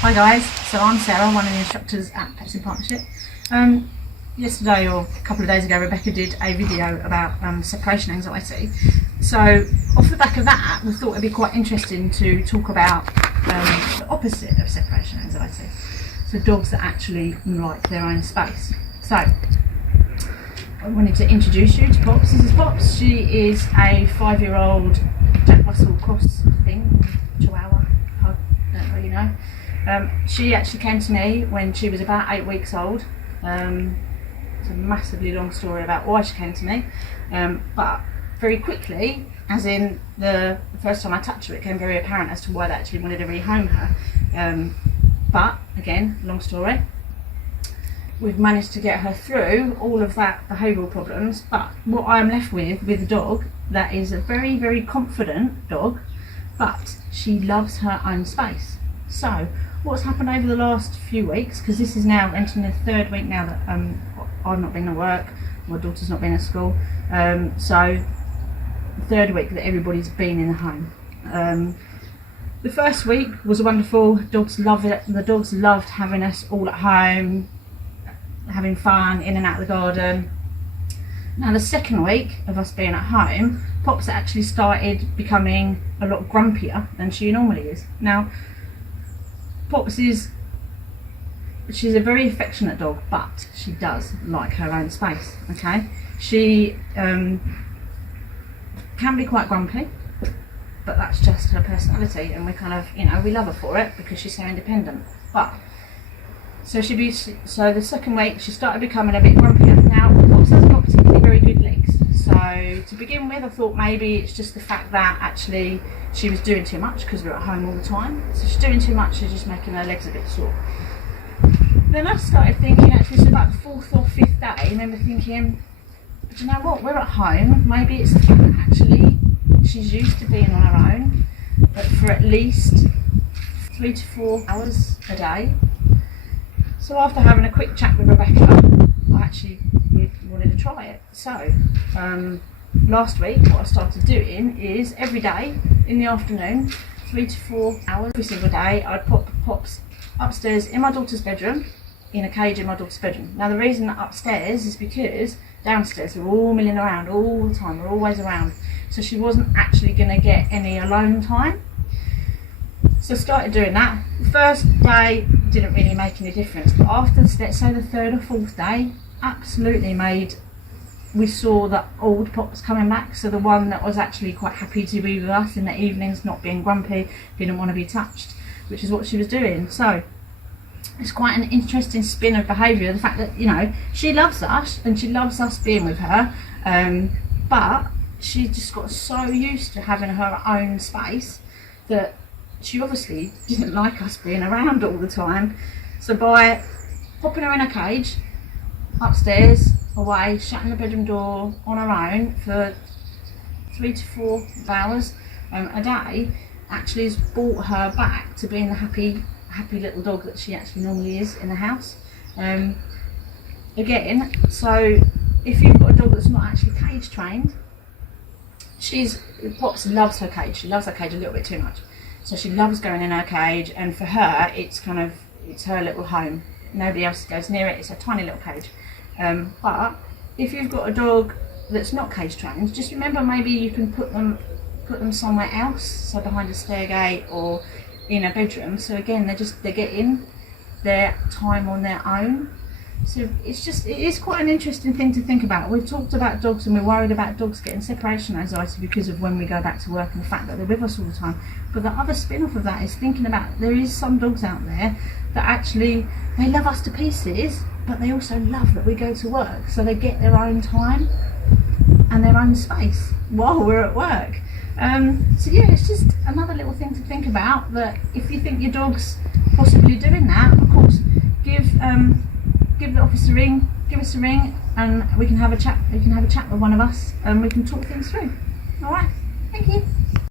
Hi guys, so I'm Sarah, one of the instructors at Pets in Partnership. Yesterday or a couple of days ago, Rebecca did a video about separation anxiety. So off the back of that, we thought it'd be quite interesting to talk about the opposite of separation anxiety. So dogs that actually like their own space. So I wanted to introduce you to Pops. This is Pops. She is a 5-year-old Jack Russell cross thing, Chihuahua, pug, don't really know. She actually came to me when she was about 8 weeks old. It's a massively long story about why she came to me, but very quickly, as in the first time I touched her, it became very apparent as to why they actually wanted to rehome her. But again, long story. We've managed to get her through all of that behavioural problems, but what I'm left with a dog that is a very, very confident dog, but she loves her own space. So what's happened over the last few weeks, because this is now entering the 3rd week now that I've not been to work, my daughter's not been at school, so the 3rd week that everybody's been in the home. The first week was wonderful. Dogs loved it. The dogs loved having us all at home, having fun in and out of the garden. Now the 2nd week of us being at home, Pops actually started becoming a lot grumpier than she normally is. Now Pops she's a very affectionate dog, but she does like her own space, okay? She can be quite grumpy, but that's just her personality, and we kind of, we love her for it because she's so independent. But so the 2nd week she started becoming a bit grumpier. Now Pops has got particularly very good legs, so to begin with I thought maybe it's just the fact that actually she was doing too much because we were at home all the time. So she's doing too much, she's just making her legs a bit sore. Then I started thinking, actually it's about the 4th or 5th day, I remember thinking, do you know what, we're at home, maybe it's the fact that actually she's used to being on her own, but for at least 3 to 4 hours a day. So after having a quick chat with Rebecca, we wanted to try it. So last week what I started doing is every day in the afternoon, 3 to 4 hours every single day, I'd pop Pops upstairs in my daughter's bedroom, in a cage in my daughter's bedroom. Now the reason that upstairs is because downstairs we're all milling around all the time, we're always around, so she wasn't actually going to get any alone time. So I started doing that. The first day didn't really make any difference, but after, let's say the 3rd or 4th day, absolutely we saw that old Pops coming back, so the one that was actually quite happy to be with us in the evenings, not being grumpy, didn't want to be touched, which is what she was doing. So it's quite an interesting spin of behaviour, the fact that she loves us and she loves us being with her, but she just got so used to having her own space that she obviously didn't like us being around all the time. So by popping her in a cage upstairs, away, shutting the bedroom door on her own for 3 to 4 hours a day, actually has brought her back to being the happy little dog that she actually normally is in the house. Again, so if you've got a dog that's not actually cage trained, Pops loves her cage. She loves her cage a little bit too much. So she loves going in her cage, and for her it's her little home. Nobody else goes near it. It's a tiny little cage. But if you've got a dog that's not cage trained, just remember maybe you can put them somewhere else, so behind a stair gate or in a bedroom. So again, they're getting their time on their own. So it is quite an interesting thing to think about. We've talked about dogs and we're worried about dogs getting separation anxiety because of when we go back to work and the fact that they're with us all the time. But the other spin-off of that is thinking about there is some dogs out there that actually, they love us to pieces, but they also love that we go to work. So they get their own time and their own space while we're at work. So yeah, it's just another little thing to think about, that if you think your dog's possibly doing that, of course, give the office a ring, give us a ring, and we can have a chat. You can have a chat with one of us and we can talk things through. All right, thank you.